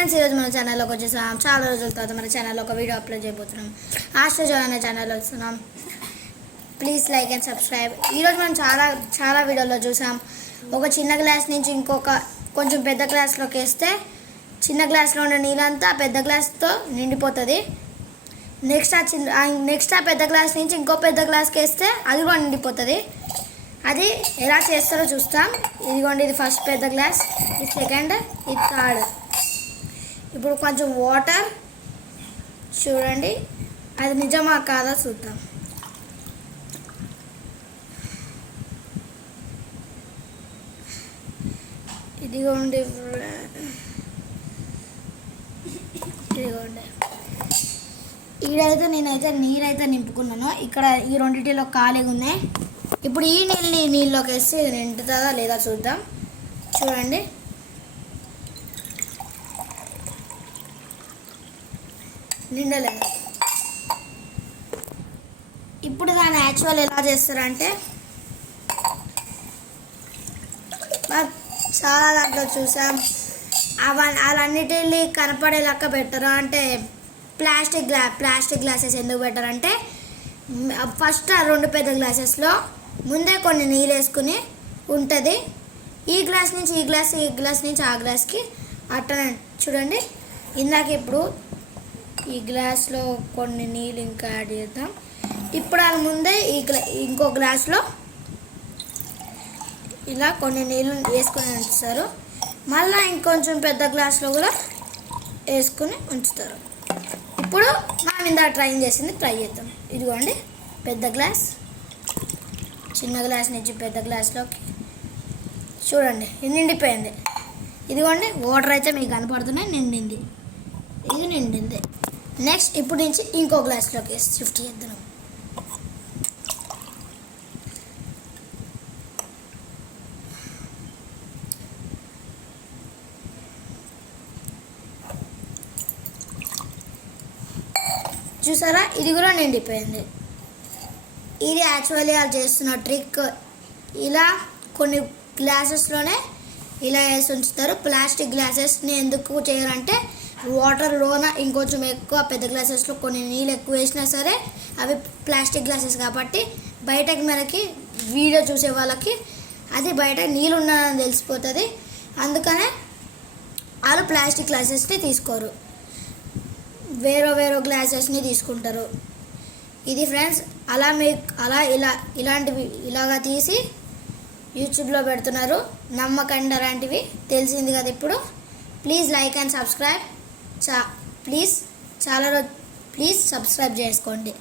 Friends, ఈరోజు మన ఛానల్లోకి వచ్చేసాం. చాలా రోజుల తర్వాత మన ఛానల్లో ఒక వీడియో అప్లోడ్ చేయబోతున్నాం. ఆస్ట్రేజో అనే ఛానల్లో వస్తున్నాం. Please like and subscribe. ఈరోజు మనం చాలా వీడియోలో చూసాం. ఒక చిన్న గ్లాస్ నుంచి ఇంకొక కొంచెం పెద్ద గ్లాస్లోకి వేస్తే చిన్న గ్లాస్లో ఉన్న నీళ్ళంతా పెద్ద గ్లాస్తో నిండిపోతుంది. నెక్స్ట్ ఆ పెద్ద గ్లాస్ నుంచి ఇంకో పెద్ద గ్లాస్కి వేస్తే అది కూడా నిండిపోతుంది. అది ఎలా చేస్తారో చూస్తాం. ఇదిగోండి, ఇది ఫస్ట్ పెద్ద గ్లాస్, ఇది సెకండ్, ఇది థర్డ్. ఇప్పుడు కొంచెం వాటర్ చూడండి, అది నిజమా కాదా చూద్దాం. ఇదిగోండి నేనైతే నీరైతే నింపుకున్నాను. ఇక్కడ ఈ రెండింటిలో ఖాళీగా ఉన్నాయి. ఇప్పుడు ఈ నీళ్ళలోకి వేస్తే ఇది నిండుతుందా లేదా చూద్దాం. చూడండి, నిండలేదు. ఇప్పుడు దాన్ని యాక్చువల్ ఎలా చేస్తారంటే, చాలా దాంట్లో చూసాం, అవన్నిటిని కనపడేలాగా పెట్టరు. అంటే ప్లాస్టిక్ గ్లాసెస్ ఎందుకు పెట్టారంటే, ఫస్ట్ ఆ రెండు పెద్ద గ్లాసెస్లో ముందే కొన్ని నీళ్ళు వేసుకుని ఉంటుంది. ఈ గ్లాస్ నుంచి ఈ గ్లాస్ నుంచి ఆ గ్లాస్కి అట్లా చూడండి. ఇప్పుడు ఈ గ్లాస్లో కొన్ని నీళ్ళు ఇంకా యాడ్ చేద్దాం. ఇప్పుడు అది ముందే ఇంకో గ్లాస్లో ఇలా కొన్ని నీళ్ళు వేసుకొని ఉంచుతారు. మళ్ళీ ఇంకొంచెం పెద్ద గ్లాస్లో కూడా వేసుకొని ఉంచుతారు. ఇప్పుడు మనం ఇందాక ట్రై చేద్దాం. ఇదిగోండి, పెద్ద గ్లాస్, చిన్న గ్లాస్ నుంచి పెద్ద గ్లాస్లోకి చూడండి, ఇది నిండిపోయింది. ఇదిగోండి, వాటర్ అయితే మీకు కనపడుతున్నాయి, ఇది నిండింది. నెక్స్ట్ ఇప్పుడు నుంచి ఇంకో గ్లాస్లోకి షిఫ్ట్ చేద్దాం. చూసారా, ఇది కూడా నిండిపోయింది. ఇది యాక్చువల్లీ వాళ్ళు చేస్తున్న ట్రిక్. ఇలా కొన్ని గ్లాసెస్లోనే ఇలా వేసి ఉంచుతారు. ప్లాస్టిక్ గ్లాసెస్ని ఎందుకు చేయాలంటే, వాటర్లోన ఇంకొంచెం ఎక్కువ పెద్ద గ్లాసెస్లో కొన్ని నీళ్ళు ఎక్కువ వేసినా సరే అవి ప్లాస్టిక్ గ్లాసెస్ కాబట్టి బయటకి మనకి వీడియో చూసే వాళ్ళకి అది బయట నీళ్ళు ఉన్నదని తెలిసిపోతుంది. అందుకనే వాళ్ళు ప్లాస్టిక్ గ్లాసెస్ని తీసుకోరు, వేరే గ్లాసెస్ని తీసుకుంటారు. ఇది ఫ్రెండ్స్, ఇలాంటివి ఇలాగా తీసి యూట్యూబ్లో పెడుతున్నారు. నమ్మకండి, అలాంటివి తెలిసింది కదా. ఇప్పుడు please like and subscribe. Please subscribe చేసుకోండి.